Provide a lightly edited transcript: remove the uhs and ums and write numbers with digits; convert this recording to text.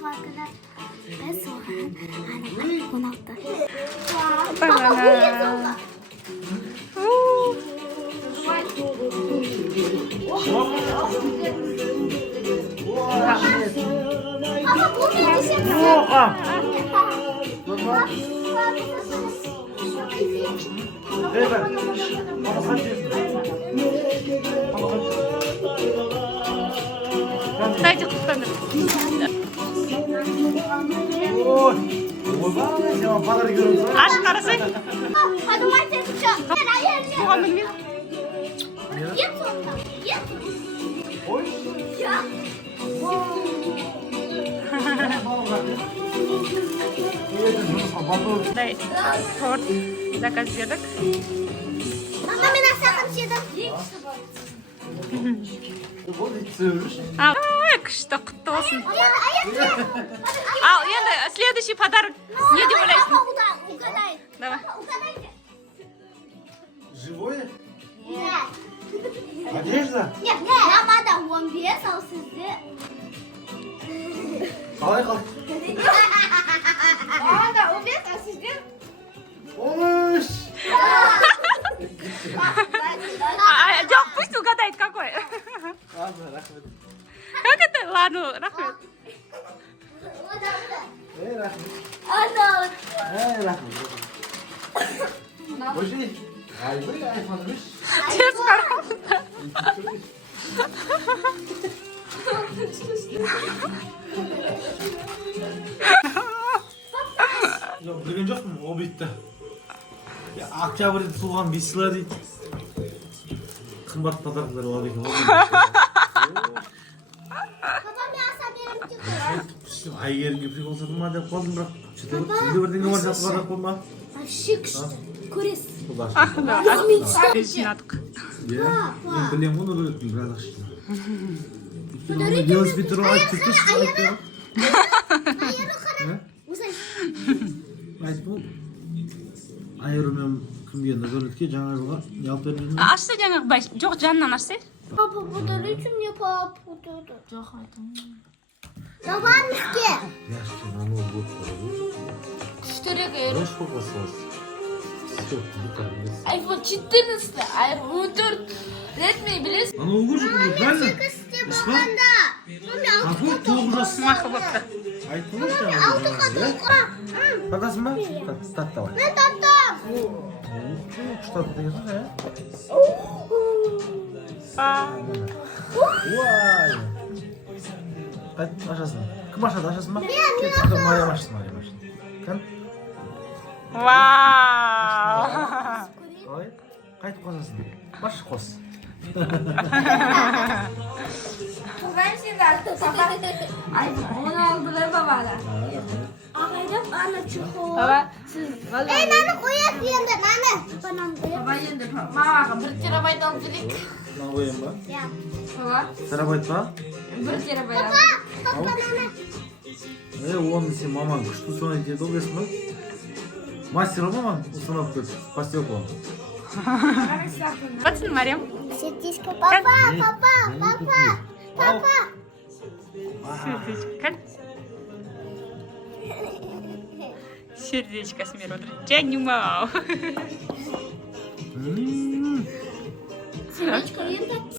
паркына біз оған қонақты. Папа, бұл Дайте құттықтаңдар. Аш қарасай. Бұған білмейді. Торт заказ бердік. Мама, мен асақын жедім. Күшті құтты болсын. Ал, енді следующий подарок не деп ойлайсың? Угадай. Давай. Угадайте. Живое? Нет. Одежда? Нет, мамада 15 ал сізде. Қалай қал? Мамада 15 ал сізде. 13. Жоқ, пусть угадает какой. Ладно, рахмет. Как это? Ладно, рахмет. Рахмет. Рахмет. Қойшы. Айбай, айфон емес. Теріс қарам. Білген жоқпын, ол бүйтті. Октябрьде туған бесіла дейді. Қымбат подаркалар алады екен. Папа, мен аса беріп жүр. Әйгерімге прикол сатып ма деп қалдым, бірақ сенде бірдеңе бар жатып бара қойма. Вообще күшті. Көресіз. Жинадық. Мен білем оны көретін біраз ақша. Велосипед туралы айтып кетті. Айыру қара. Осай. Айтып айырымен кімге назарлетке жаңа жылға не алып бермедім. Ашса жаңағы бай. Жоқ, жанынан ашса. Папа, подарите мне папу. Жоқ, айтам. Давай бізге. Яшты, нано будет. Четыре говорю. Ну, сколько осталось? Все, буквально. iPhone 14, iPhone 14. Redmi білесің? Аны ол көші күнде, правильно? Істе болғанда. Какой тоғыз? Мақы бопты. Айтылыш Алты жаңа. қатуға. Татасың ба? Тат давай. Мен таптым. Штат дегенсің, ә? Уай! Қайтып ашасың? Кім ашады, ашасың ба? Мен Мария ашасың, Мария ашасың. Кім? Вау! Ой, қайтып қосасың? Баш қос. Tuğben şimdi artık sabah iPhone 16'ları babada. Ағайдым, ана чехол. Baba siz valla. Наны қояды енді, наны. Банан қояды. Baba şimdi mamaға 1 терабайт алып келейік. Мынаны қояйын ба? Я. Baba Терабайт па? 1 терабайт алып. Папа, наны. Оны сен мамаң күшті ұстанайын деді ол десің ба? Мастер ол мамаң ұстанып көрді, постелку. Пацан, Мария. Сердечко. Папа, папа, папа, папа. Сердечко. Сердечко смер отыр. Жанюмау. Сердечко енді.